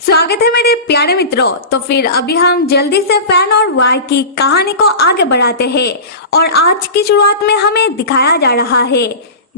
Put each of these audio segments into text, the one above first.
स्वागत है मेरे प्यारे मित्रों। तो फिर अभी हम जल्दी से फैन और वाई की कहानी को आगे बढ़ाते हैं और आज की शुरुआत में हमें दिखाया जा रहा है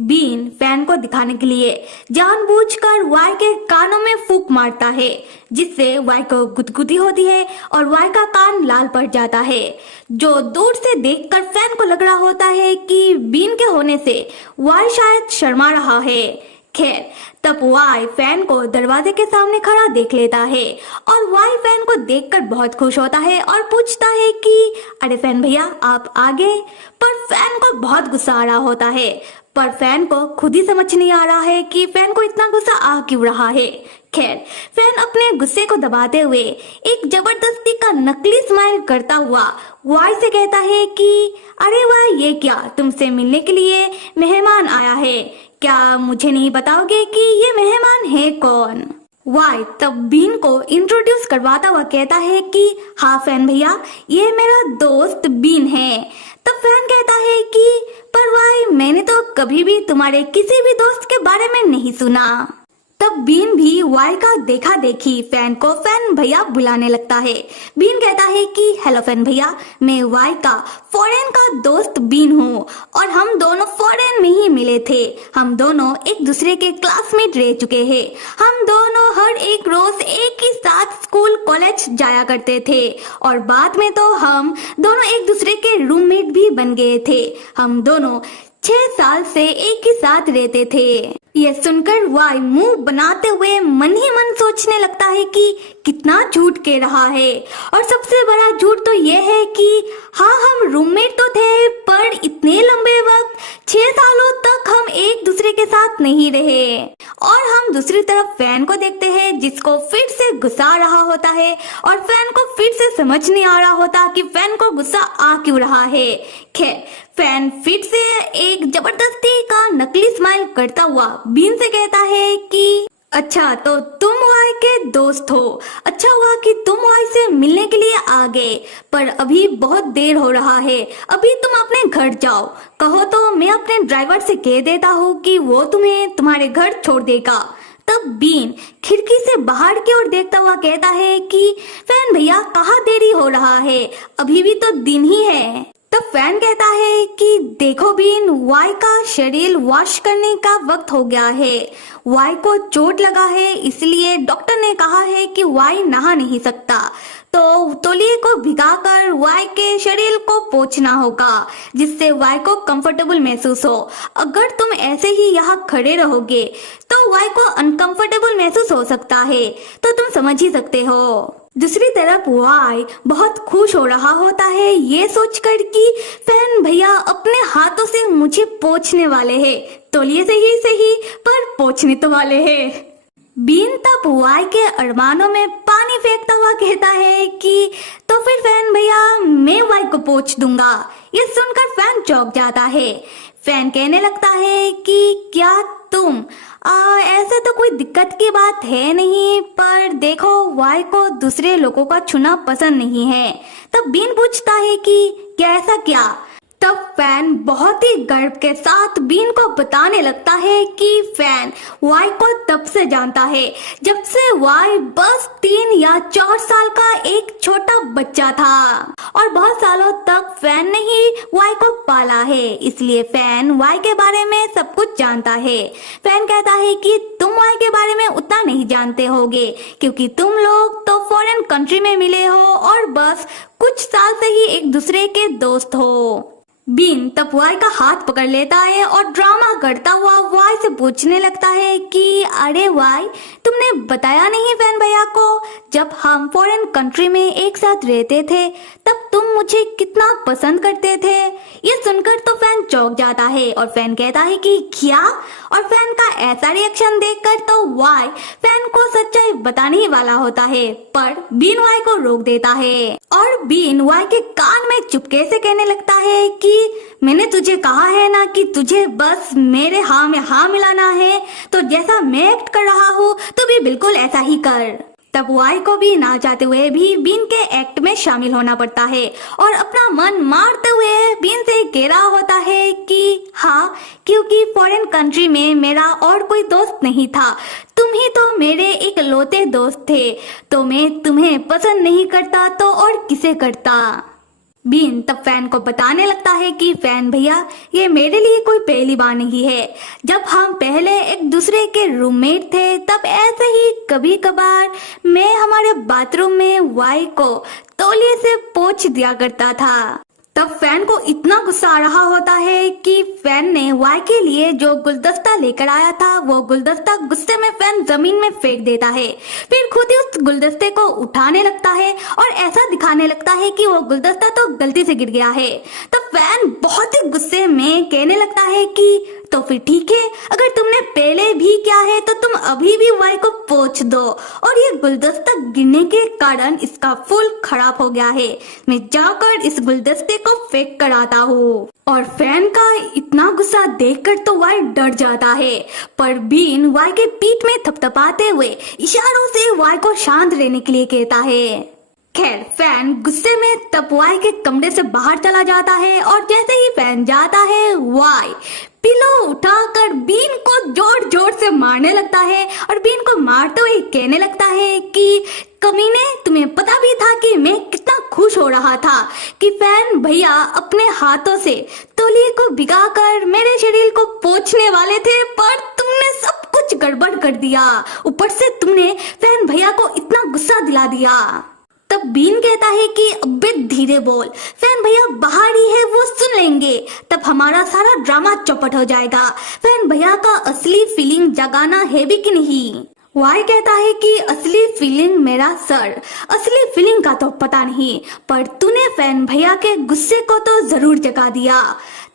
बीन फैन को दिखाने के लिए जानबूझकर वाई के कानों में फूंक मारता है, जिससे वाई को गुदगुदी होती है और वाई का कान लाल पड़ जाता है। जो दूर से देखकर फैन को लग रहा होता है कि बीन के होने से वाई शायद शर्मा रहा है। खैर, तब वाई फैन को दरवाजे के सामने खड़ा देख लेता है और वाई फैन को देखकर बहुत खुश होता है और पूछता है कि अरे फैन भैया, आप आ गए। पर फैन को बहुत गुस्सा आ रहा होता है, पर फैन को खुद ही समझ नहीं आ रहा है कि फैन को इतना गुस्सा आ क्यों रहा है। खैर, फैन अपने गुस्से को दबाते हुए एक जबरदस्ती का नकली स्माइल करता हुआ वाई से कहता है कि अरे वाई, ये क्या, तुमसे मिलने के लिए मेहमान आया है। क्या मुझे नहीं बताओगे कि ये मेहमान है कौन? वाई तब बीन को इंट्रोड्यूस करवाता हुआ कहता है कि हाँ फैन भैया, ये मेरा दोस्त बीन है। तब फैन कहता है कि पर वाई, मैंने तो कभी भी तुम्हारे किसी भी दोस्त के बारे में नहीं सुना। तब बीन भी वाई का देखा देखी फैन को फैन भैया बुलाने लगता है। बीन कहता है कि हेलो फैन भैया, मैं वाई का फॉरेन का दोस्त बीन हूँ और हम दोनों फॉरेन में ही मिले थे। हम दोनों एक दूसरे के क्लासमेट रह चुके हैं। हम दोनों हर एक रोज एक ही साथ स्कूल कॉलेज जाया करते थे और बाद में तो हम दोनों एक दूसरे के रूममेट भी बन गए थे। हम दोनों 6 साल से एक ही साथ रहते थे। यह सुनकर वाई मुंह बनाते हुए मन ही मन सोचने लगता है कि कितना झूठ कह रहा है और सबसे बड़ा झूठ तो यह है कि हाँ, हम रूममेट तो थे, पर इतने लंबे वक्त 6 सालों तक हम एक दूसरे के साथ नहीं रहे। और हम दूसरी तरफ फैन को देखते हैं, जिसको फिर से गुस्सा आ रहा होता है और फैन को फिर से समझ नहीं आ रहा होता कि फैन को गुस्सा आ क्यों रहा है। खैर, फैन फिर से एक जबरदस्ती का नकली स्माइल करता हुआ बीन से कहता है कि अच्छा, तो तुम वाई के दोस्त हो। अच्छा हुआ कि तुम वाई से मिलने के लिए आ गए, पर अभी बहुत देर हो रहा है, अभी तुम अपने घर जाओ। कहो तो मैं अपने ड्राइवर से कह देता हूँ कि वो तुम्हें तुम्हारे घर छोड़ देगा। तब बीन खिड़की से बाहर की ओर देखता हुआ कहता है कि फैन भैया, कहाँ देरी हो रहा है, अभी भी तो दिन ही है। तब फैन कहता है कि देखो बीन, वाई का शरीर वॉश करने का वक्त हो गया है। वाई को चोट लगा है, इसलिए डॉक्टर ने कहा है कि वाई नहा नहीं सकता, तो तौलिए को भिगाकर वाई के शरीर को पोंछना होगा, जिससे वाई को कंफर्टेबल महसूस हो। अगर तुम ऐसे ही यहाँ खड़े रहोगे तो वाई को अनकंफर्टेबल महसूस हो सकता है, तो तुम समझ ही सकते हो। दूसरी तरफ वाई बहुत खुश हो रहा होता है ये सोचकर कि फैन भैया अपने हाथों से मुझे पोंछने वाले हैं। तौलिए से ही सही, पर पोंछने तो वाले हैं। बीन तब वाई के अरमानों में पानी फेंकता हुआ कहता है कि तो फिर फैन भैया, मैं वाई को पोंछ दूंगा। ये सुनकर फैन चौंक जाता है। फैन कहने लगता है कि क्या तुम ऐसा तो कोई दिक्कत की बात है नहीं, पर देखो वाई को दूसरे लोगों का छूना पसंद नहीं है। तब बीन पूछता है कि क्या ऐसा क्या? तब फैन बहुत ही गर्व के साथ बीन को बताने लगता है कि फैन वाई को तब से जानता है जब से वाई बस 3 या 4 साल का एक छोटा बच्चा था और बहुत सालों तक फैन ने ही वाई को पाला है, इसलिए फैन वाई के बारे में सब कुछ जानता है। फैन कहता है कि तुम वाई के बारे में उतना नहीं जानते होगे, क्योंकि तुम लोग तो फॉरेन कंट्री में मिले हो और बस कुछ साल से ही एक दूसरे के दोस्त हो। बीन तब वाई का हाथ पकड़ लेता है और ड्रामा करता हुआ वाई से पूछने लगता है कि अरे वाई, तुमने बताया नहीं फैन भैया को, जब हम फॉरेन कंट्री में एक साथ रहते थे तब तुम मुझे कितना पसंद करते थे। ये सुनकर तो फैन चौंक जाता है और फैन कहता है कि क्या? और फैन का ऐसा रिएक्शन देखकर तो वाई फैन को सच्चाई बताने ही वाला होता है, पर बीन वाई को रोक देता है और बीन वाई के कान में चुपके से कहने लगता है कि मैंने तुझे कहा है ना कि तुझे बस मेरे हाँ में हाँ मिलाना है, तो जैसा मैं एक्ट कर रहा हूँ तो भी बिल्कुल ऐसा ही कर। तब वाई को भी ना चाहते हुए भी बीन के एक्ट में शामिल होना पड़ता है और अपना मन मारते हुए बीन से कह रहा होता है कि हाँ, क्योंकि फॉरेन कंट्री में मेरा और कोई दोस्त नहीं था, तुम तुम ही तो मेरे इकलौते दोस्त थे, तो मैं तुम्हें पसंद नहीं करता तो और किसे करता। बीन तब फैन को बताने लगता है कि फैन भैया, ये मेरे लिए कोई पहली बार नहीं है। जब हम पहले एक दूसरे के रूममेट थे तब ऐसे ही कभी कभार मैं हमारे बाथरूम में वाई को तौलिए से पोंछ दिया करता था। तब फैन को इतना गुस्सा आ रहा होता है कि फैन ने वाई के लिए जो गुलदस्ता लेकर आया था वो गुलदस्ता गुस्से में फैन जमीन में फेंक देता है। फिर खुद ही उस गुलदस्ते को उठाने लगता है और ऐसा दिखाने लगता है कि वो गुलदस्ता तो गलती से गिर गया है। तब फैन बहुत ही गुस्से में कहने लगता है कि तो फिर ठीक है, अगर तुमने पहले भी किया है तो तुम अभी भी वाई को पोंछ दो, और ये गुलदस्ता गिरने के कारण इसका फूल खराब हो गया है। मैं जाकर इस गुलदस्ते को फेंक कर आता हूँ। और फैन का इतना गुस्सा देखकर तो वाई डर जाता है, पर बीन वाई के पीठ में थपथपाते हुए इशारों से वाई को शांत रहने के लिए कहता है। खैर, फैन गुस्से में तब वाई के कमरे से बाहर चला जाता है, और जैसे ही फैन जाता है वाई पिलो उठाकर बीन को जोर जोर से मारने लगता है, और बीन को मारते हुए कहने लगता है कि कमीने, तुम्हें पता भी था कि मैं कितना खुश हो रहा था कि फैन भैया अपने हाथों से तौलिए को भिगाकर मेरे शरीर को पोंछने वाले थे, पर तुमने सब कुछ गड़बड़ कर दिया। ऊपर से तुमने फैन भैया को इतना गुस्सा दिला दिया। तब बीन कहता है कि अबे धीरे बोल, फैन भैया बाहर ही है, वो सुन लेंगे, तब हमारा सारा ड्रामा चौपट हो जाएगा। फैन भैया का असली फीलिंग जगाना है भी कि नहीं। वाई कहता है कि असली फीलिंग मेरा सर, असली फीलिंग का तो पता नहीं, पर तूने फैन भैया के गुस्से को तो जरूर जगा दिया।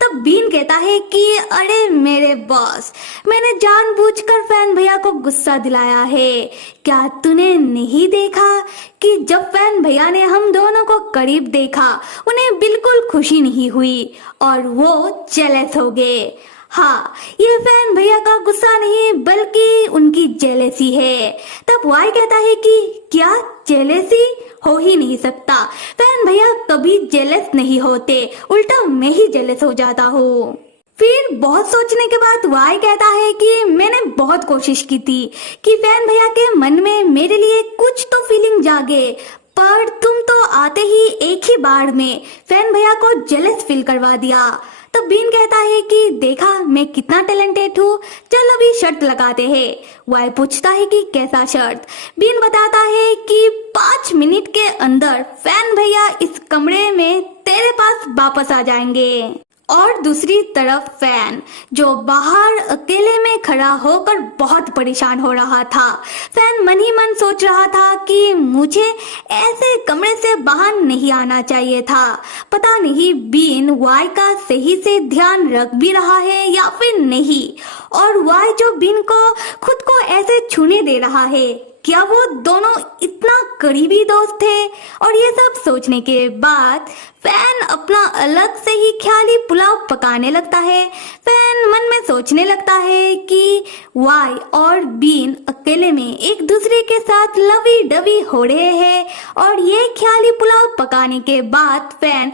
तब बीन कहता है कि अरे मेरे बॉस, मैंने जानबूझकर फैन भैया को गुस्सा दिलाया है। क्या तूने नहीं देखा कि जब फैन भैया ने हम दोनों को करीब देखा उन्हें बिल्कुल खुशी नहीं हुई और वो जेलस हो गए। हाँ, ये फैन भैया का गुस्सा नहीं बल्कि उनकी जेलेसी है। तब वाई कहता है कि क्या जेलेसी? हो ही नहीं सकता, फैन भैया कभी जेलस नहीं होते, उल्टा मैं ही जेलस हो जाता हूँ। फिर बहुत सोचने के बाद वाई कहता है कि मैंने बहुत कोशिश की थी कि फैन भैया के मन में मेरे लिए कुछ तो फीलिंग जागे, पर तुम तो आते ही एक ही बार में फैन भैया को जेलस फील करवा दिया। तब बीन कहता है कि देखा मैं कितना टैलेंटेड हूँ, चल अभी शर्त लगाते हैं। वाई पूछता है कि कैसा शर्त? बीन बताता है कि 5 मिनट के अंदर फैन भैया इस कमरे में तेरे पास वापस आ जाएंगे। और दूसरी तरफ फैन जो बाहर अकेले में खड़ा होकर बहुत परेशान हो रहा था। फैन मन ही मन सोच रहा था कि मुझे ऐसे कमरे से बाहर नहीं आना चाहिए था। पता नहीं बीन वाई का सही से ध्यान रख भी रहा है या फिर नहीं, और वाई जो बीन को खुद को ऐसे छूने दे रहा है, क्या वो दोनों इतना करीबी दोस्त थे? और ये सब सोचने के बाद फैन अपना अलग से ही ख्याली पुलाव पकाने लगता है। फैन मन में सोचने लगता है कि वाई और बीन अकेले में एक दूसरे के साथ लवी डवी हो रहे हैं, और ये ख्याली पुलाव पकाने के बाद फैन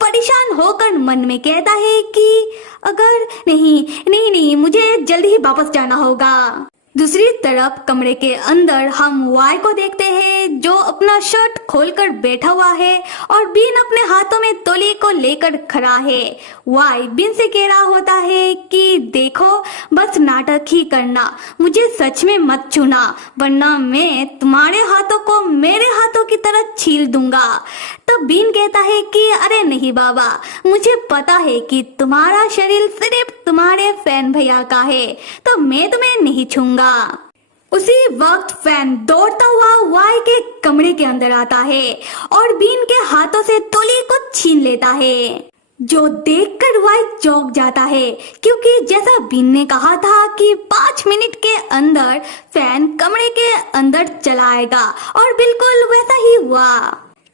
परेशान होकर मन में कहता है कि अगर नहीं, मुझे जल्दी ही वापस जाना होगा। दूसरी तरफ कमरे के अंदर हम वाई को देखते हैं जो अपना शर्ट खोलकर बैठा हुआ है और बीन अपने हाथों में तौलिए को लेकर खड़ा है। वाई बीन से कह रहा होता है कि देखो, बस नाटक ही करना, मुझे सच में मत छूना, वरना मैं तुम्हारे हाथों को मेरे हाथों की तरह छील दूंगा। तब बीन कहता है कि अरे नहीं बाबा, मुझे पता है कि तुम्हारा शरीर सिर्फ तुम्हारे फैन भैया का है, तो मैं तुम्हें नहीं छूंगा। उसी वक्त फैन दौड़ता हुआ वाई के कमरे के अंदर आता है और बीन के हाथों से तौलिए को छीन लेता है, जो देखकर वाई चौंक जाता है, क्योंकि जैसा बीन ने कहा था कि 5 मिनट के अंदर फैन कमरे के अंदर चला आएगा, और बिल्कुल वैसा ही हुआ।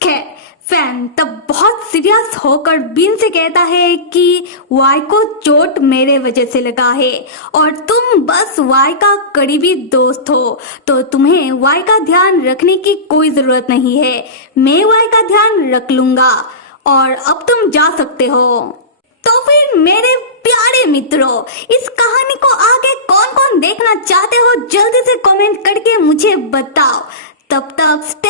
खैर, फैन तब बहुत सीरियस होकर बीन से कहता है कि वाई को चोट मेरे वजह से लगा है और तुम बस वाई का करीबी दोस्त हो, तो तुम्हें वाई का ध्यान रखने की कोई जरूरत नहीं है, मैं वाई का ध्यान रख लूंगा और अब तुम जा सकते हो। तो फिर मेरे प्यारे मित्रों, इस कहानी को आगे कौन कौन देखना चाहते हो जल्दी से कमेंट करके मुझे बताओ। तब तक स्टे